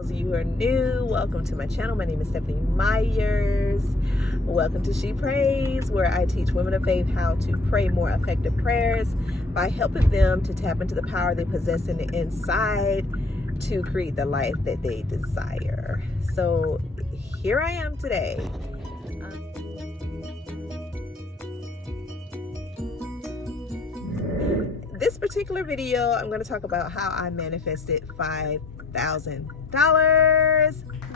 Those of you who are new, welcome to my channel. My name is Stephanie Myers. Welcome to She Prays, where I teach women of faith how to pray more effective prayers by helping them to tap into the power they possess in the inside to create the life that they desire. So here I am today. This particular video, I'm going to talk about how I manifested $5,000.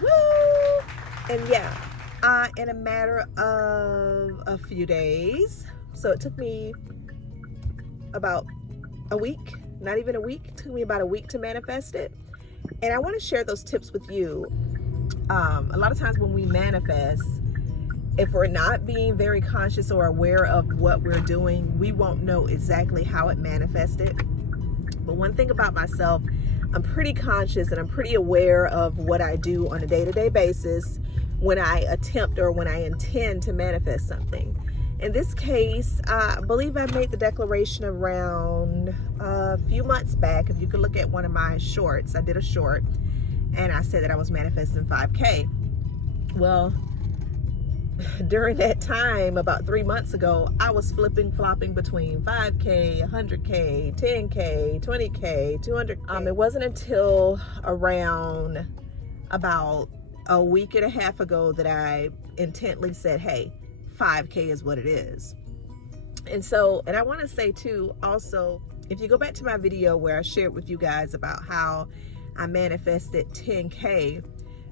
Woo! And yeah, in a matter of a few days. So it took me about a week, not even a week. It took me about a week to manifest it. And I want to share those tips with you. A lot of times when we manifest, if we're not being very conscious or aware of what we're doing, we won't know exactly how it manifested. But one thing about myself, I'm pretty conscious and I'm pretty aware of what I do on a day-to-day basis when I attempt or when I intend to manifest something. In this case, I believe I made the declaration around a few months back. If you could look at one of my shorts, I did a short and I said that I was manifesting 5K. Well, during that time, about 3 months ago, I was flopping between 5K, 100K, 10K, 20K, 200K. It wasn't until around about a week and a half ago that I intently said, hey, 5K is what it is. And I want to say too, also, if you go back to my video where I shared with you guys about how I manifested 10K,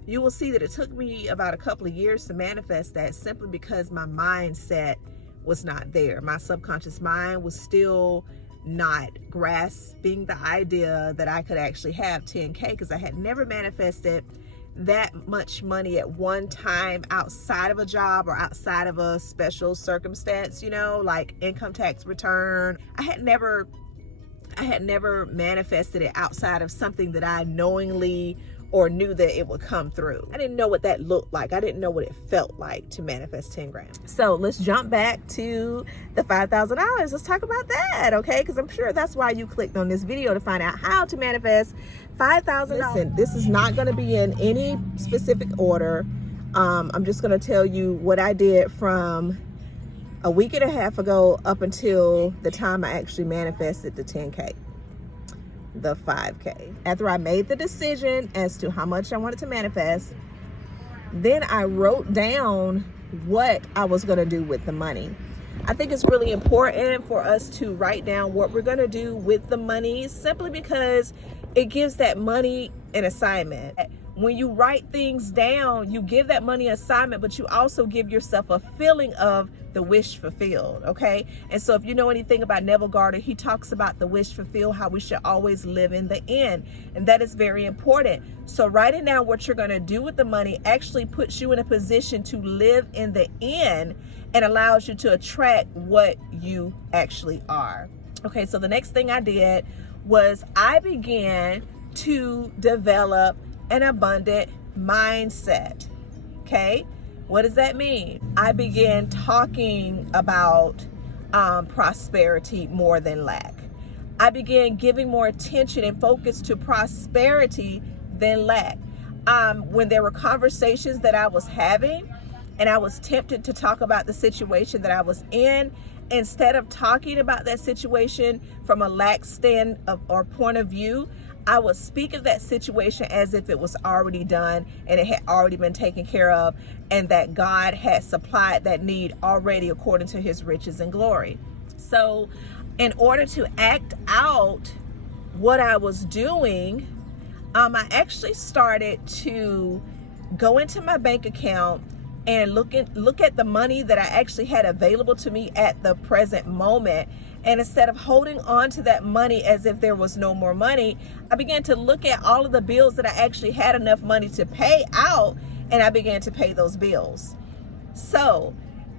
you will see that it took me about a couple of years to manifest that, simply because my mindset was not there. My subconscious mind was still not grasping the idea that I could actually have 10K, because I had never manifested that much money at one time outside of a job or outside of a special circumstance, like income tax return. I had never manifested it outside of something that I knowingly or knew that it would come through. I didn't know what that looked like. I didn't know what it felt like to manifest 10 grand. So let's jump back to the $5,000. Let's talk about that, okay? Because I'm sure that's why you clicked on this video, to find out how to manifest $5,000. Listen, this is not gonna be in any specific order. I'm just gonna tell you what I did from a week and a half ago up until the time I actually manifested the 10K. The 5K. After I made the decision as to how much I wanted to manifest, then I wrote down what I was going to do with the money. I think it's really important for us to write down what we're going to do with the money, simply because it gives that money an assignment. When you write things down, you give that money an assignment, but you also give yourself a feeling of the wish fulfilled, okay? And so if you know anything about Neville Garter, he talks about the wish fulfilled, how we should always live in the end. And that is very important. So writing down what you're gonna do with the money actually puts you in a position to live in the end and allows you to attract what you actually are. Okay, so the next thing I did was I began to develop an abundant mindset, okay? What does that mean? I began talking about prosperity more than lack. I began giving more attention and focus to prosperity than lack. When there were conversations that I was having and I was tempted to talk about the situation that I was in, instead of talking about that situation from a lack stand or point of view, I would speak of that situation as if it was already done and it had already been taken care of, and that God had supplied that need already according to his riches and glory. So in order to act out what I was doing, I actually started to go into my bank account and look at the money that I actually had available to me at the present moment. And instead of holding on to that money as if there was no more money, I began to look at all of the bills that I actually had enough money to pay out, and I began to pay those bills. So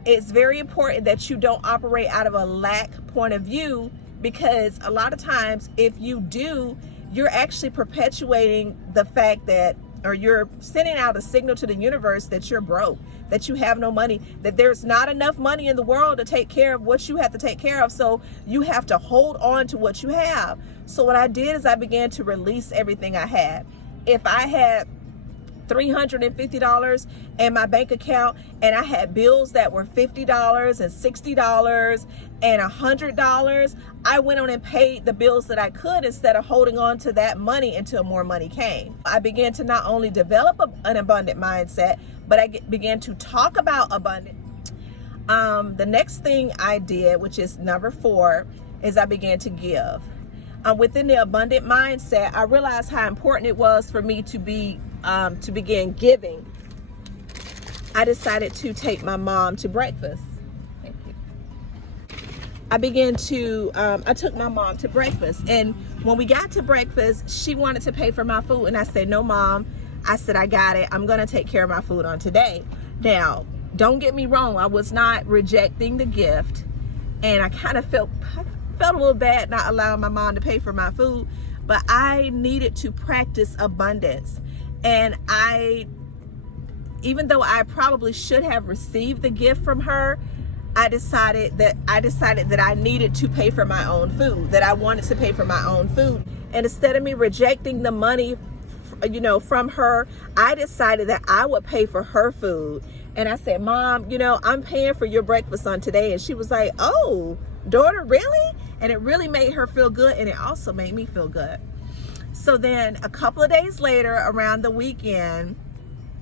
it's very important that you don't operate out of a lack point of view, because a lot of times if you do, you're actually perpetuating the fact that, or you're sending out a signal to the universe that you're broke, that you have no money, that there's not enough money in the world to take care of what you have to take care of. So you have to hold on to what you have. So what I did is I began to release everything I had. If I had $350 in my bank account, and I had bills that were $50 and $60 and $100. I went on and paid the bills that I could instead of holding on to that money until more money came. I began to not only develop an abundant mindset, but I began to talk about abundance. The next thing I did, which is number 4, is I began to give. Within the abundant mindset, I realized how important it was for me to begin giving. I decided to take my mom to breakfast. Thank you. I took my mom to breakfast, and when we got to breakfast, she wanted to pay for my food, and I said, "No, Mom." I said, "I got it. I'm gonna take care of my food on today." Now, don't get me wrong, I was not rejecting the gift, and I kind of felt a little bad not allowing my mom to pay for my food, but I needed to practice abundance. And even though I probably should have received the gift from her, I decided that I needed to pay for my own food, that I wanted to pay for my own food. And instead of me rejecting the money, from her, I decided that I would pay for her food. And I said, "Mom, I'm paying for your breakfast on today." And she was like, "Oh, daughter, really?" And it really made her feel good, and it also made me feel good. So then a couple of days later, around the weekend,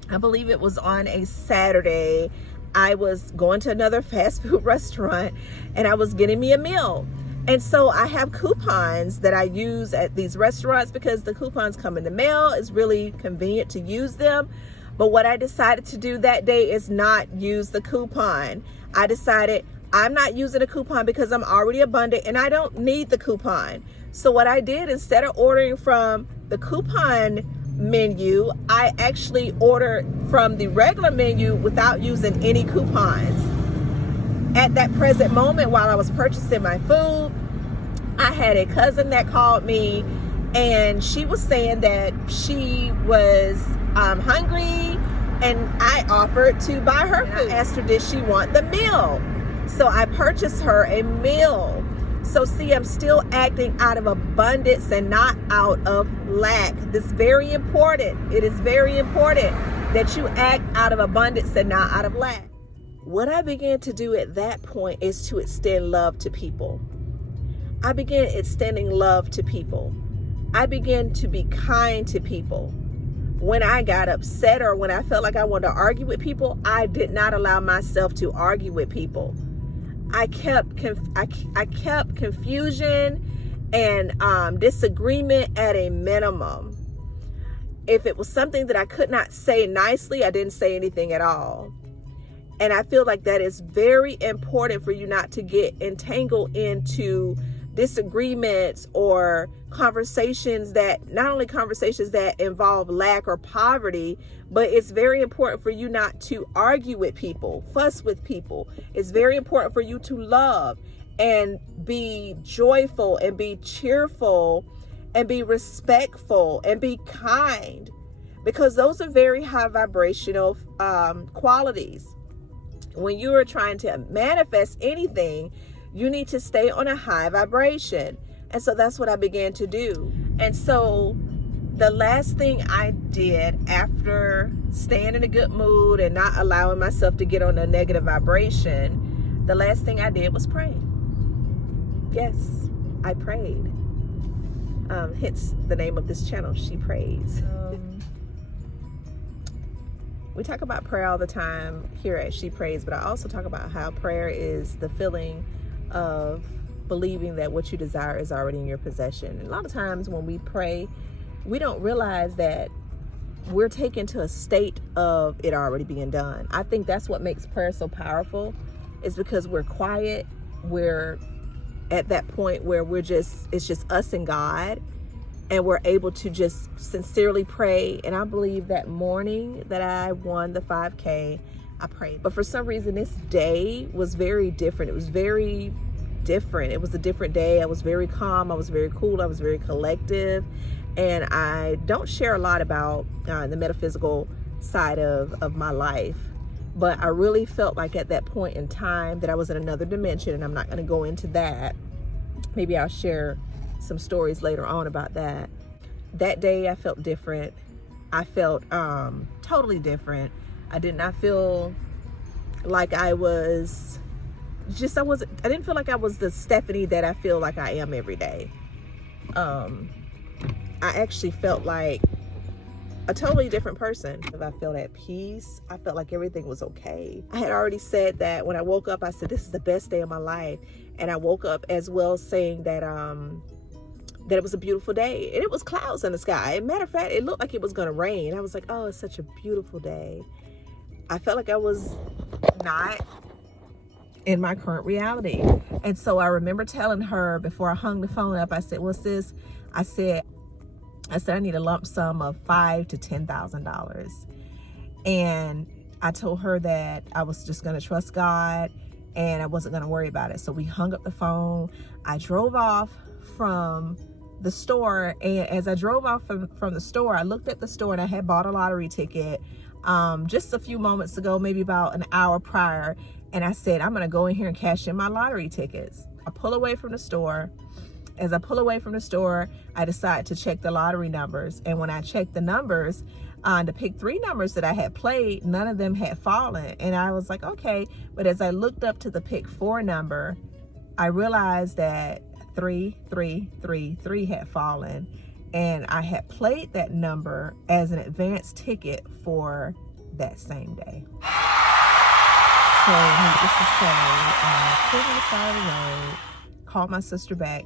I believe it was on a Saturday, I was going to another fast food restaurant, and I was getting me a meal. And so I have coupons that I use at these restaurants because the coupons come in the mail. It's really convenient to use them. But what I decided to do that day is not use the coupon. I decided I'm not using a coupon because I'm already abundant and I don't need the coupon. So what I did, instead of ordering from the coupon menu, I actually ordered from the regular menu without using any coupons. At that present moment, while I was purchasing my food, I had a cousin that called me, and she was saying that she was hungry, and I offered to buy her food. I asked her, did she want the meal? So I purchased her a meal. So see, I'm still acting out of abundance and not out of lack. This is very important. It is very important that you act out of abundance and not out of lack. What I began to do at that point is to extend love to people. I began extending love to people. I began to be kind to people. When I got upset or when I felt like I wanted to argue with people, I did not allow myself to argue with people. I kept confusion and disagreement at a minimum. If it was something that I could not say nicely, I didn't say anything at all. And I feel like that is very important for you not to get entangled into disagreements or conversations that, not only conversations that involve lack or poverty, but it's very important for you not to argue with people, fuss with people. It's very important for you to love and be joyful and be cheerful and be respectful and be kind, because those are very high vibrational qualities. When you are trying to manifest anything, you need to stay on a high vibration. And so that's what I began to do. And so the last thing I did after staying in a good mood and not allowing myself to get on a negative vibration, the last thing I did was pray. Yes, I prayed. Hence the name of this channel, She Prays. We talk about prayer all the time here at She Prays, but I also talk about how prayer is the feeling of believing that what you desire is already in your possession. And a lot of times when we pray, we don't realize that we're taken to a state of it already being done. I think that's what makes prayer so powerful, is because we're quiet. We're at that point where it's just us and God, and we're able to just sincerely pray. And I believe that morning that I won the 5K, I prayed. But for some reason, this day was very different. It was very different. It was a different day. I was very calm. I was very cool. I was very collective. And I don't share a lot about the metaphysical side of my life. But I really felt like at that point in time that I was in another dimension, and I'm not going to go into that. Maybe I'll share some stories later on about that. That day I felt different. I felt totally different. I did not feel like I didn't feel like I was the Stephanie that I feel like I am every day. I actually felt like a totally different person. I felt at peace. I felt like everything was okay. I had already said that when I woke up, I said, this is the best day of my life. And I woke up as well saying that that it was a beautiful day. And it was clouds in the sky. As a matter of fact, it looked like it was gonna rain. I was like, oh, it's such a beautiful day. I felt like I was not in my current reality. And so I remember telling her before I hung the phone up, I said, well, sis, I said I need a lump sum of $5,000 to $10,000. And I told her that I was just going to trust God and I wasn't going to worry about it. So we hung up the phone. I drove off from the store. And as I drove off from the store, I looked at the store and I had bought a lottery ticket just a few moments ago, maybe about an hour prior. And I said, I'm going to go in here and cash in my lottery tickets. I pull away from the store. As I pull away from the store, I decide to check the lottery numbers. And when I checked the numbers, the pick 3 numbers that I had played, none of them had fallen. And I was like, okay. But as I looked up to the pick 4 number, I realized that 3 had fallen. And I had played that number as an advance ticket for that same day. So needless to say, I pulled on the side of the road, called my sister back.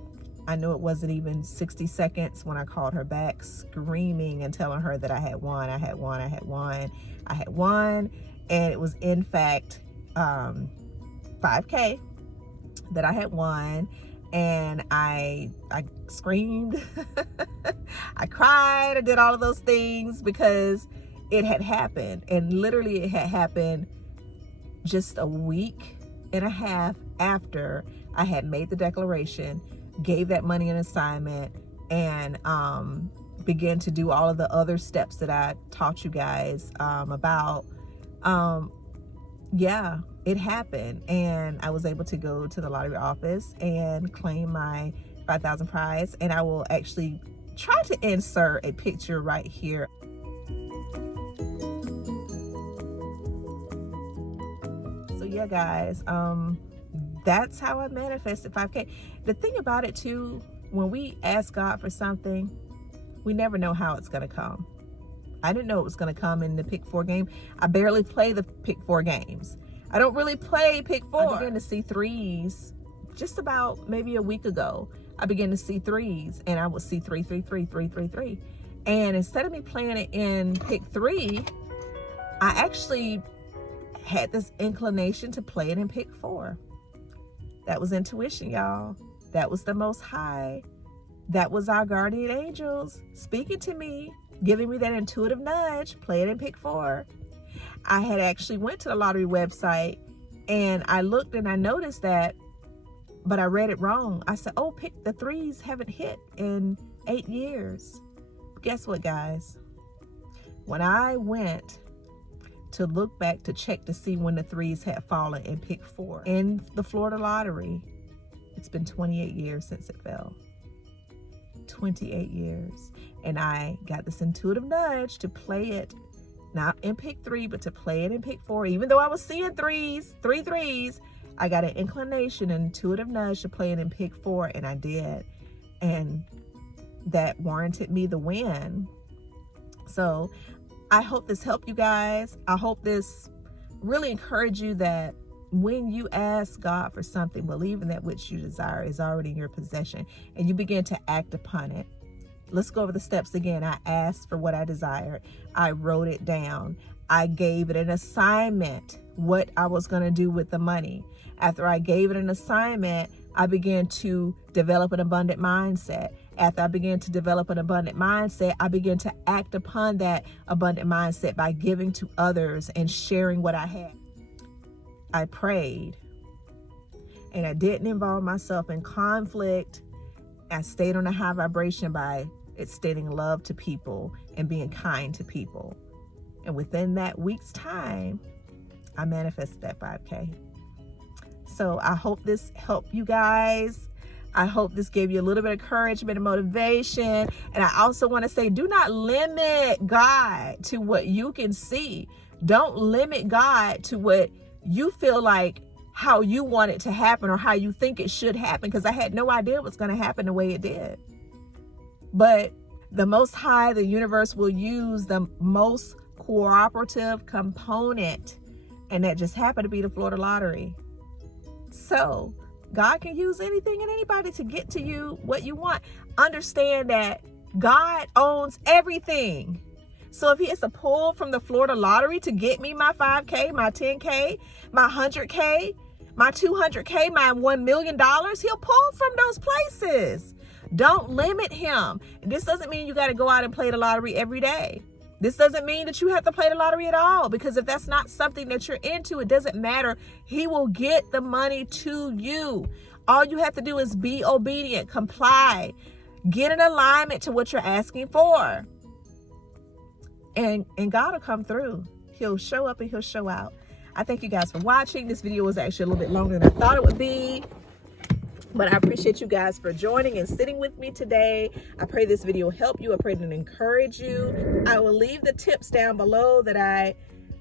I knew it wasn't even 60 seconds when I called her back, screaming and telling her that I had won. And it was in fact $5,000 that I had won. And I screamed, I cried, I did all of those things because it had happened. And literally it had happened just a week and a half after I had made the declaration, gave that money an assignment, and began to do all of the other steps that I taught you guys about. Yeah, it happened. And I was able to go to the lottery office and claim my 5,000 prize. And I will actually try to insert a picture right here. So yeah, guys, that's how I manifested 5K. The thing about it too, when we ask God for something, we never know how it's gonna come. I didn't know it was gonna come in the pick 4 game. I barely play the pick 4 games. I don't really play pick 4. I began to see 3s just about maybe a week ago. I began to see 3s and I would see 3, 3, 3, 3, 3, 3. And instead of me playing it in pick 3, I actually had this inclination to play it in pick 4. That was intuition, y'all. That was the Most High. That was our guardian angels speaking to me, giving me that intuitive nudge, play it in pick 4. I had actually went to the lottery website and I looked and I noticed that, but I read it wrong. I said, oh, pick the 3s haven't hit in 8 years. Guess what, guys? When I went to look back to check to see when the 3s had fallen in pick 4 in the Florida lottery, it's been 28 years since it fell. 28 years. And I got this intuitive nudge to play it not in pick 3, but to play it in pick 4. Even though I was seeing 3s, 3 3s, I got an inclination, an intuitive nudge to play it in pick 4, and I did. And that warranted me the win. So I hope this helped you guys. I hope this really encouraged you that when you ask God for something, believing that which you desire is already in your possession, and you begin to act upon it. Let's go over the steps again. I asked for what I desired. I wrote it down. I gave it an assignment, what I was going to do with the money. After I gave it an assignment, I began to develop an abundant mindset. After I began to develop an abundant mindset, I began to act upon that abundant mindset by giving to others and sharing what I had. I prayed, and I didn't involve myself in conflict. I stayed on a high vibration by extending love to people and being kind to people. And within that week's time, I manifested that 5K. So I hope this helped you guys. I hope this gave you a little bit of encouragement and motivation. And I also want to say, do not limit God to what you can see. Don't limit God to what you feel like how you want it to happen or how you think it should happen, because I had no idea what's going to happen the way it did. But the Most High, the universe, will use the most cooperative component, and that just happened to be the Florida lottery. So God can use anything and anybody to get to you what you want. Understand that God owns everything. So if he is to pull from the Florida lottery to get me my 5K, my 10K, my 100K, my 200K, my $1 million, he'll pull from those places. Don't limit him. This doesn't mean you got to go out and play the lottery every day. This doesn't mean that you have to play the lottery at all, because if that's not something that you're into, it doesn't matter. He will get the money to you. All you have to do is be obedient, comply, get in alignment to what you're asking for. And God will come through. He'll show up and he'll show out. I thank you guys for watching. This video was actually a little bit longer than I thought it would be, but I appreciate you guys for joining and sitting with me today. I pray this video helped you. I pray to encourage you. I will leave the tips down below that I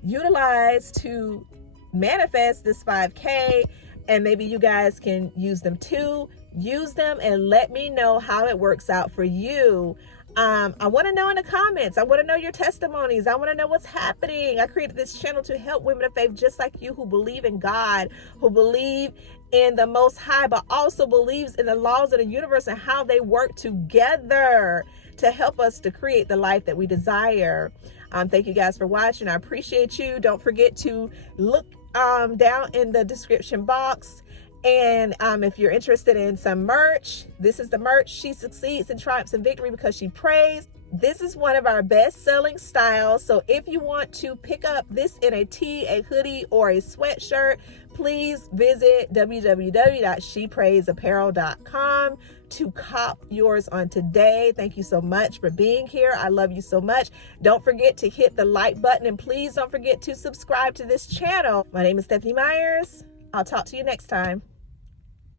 utilize to manifest this 5K, and maybe you guys can use them too. Use them and let me know how it works out for you. I want to know in the comments. I want to know your testimonies. I want to know what's happening. I created this channel to help women of faith just like you, who believe in God, who believe in the Most High, but also believes in the laws of the universe and how they work together to help us to create the life that we desire. Thank you guys for watching. I appreciate you. Don't forget to look down in the description box. And if you're interested in some merch, this is the merch. She succeeds and triumphs in victory because she prays. This is one of our best-selling styles. So if you want to pick up this in a tee, a hoodie, or a sweatshirt, please visit www.shepraysapparel.com to cop yours on today. Thank you so much for being here. I love you so much. Don't forget to hit the like button, and please don't forget to subscribe to this channel. My name is Stephanie Myers. I'll talk to you next time.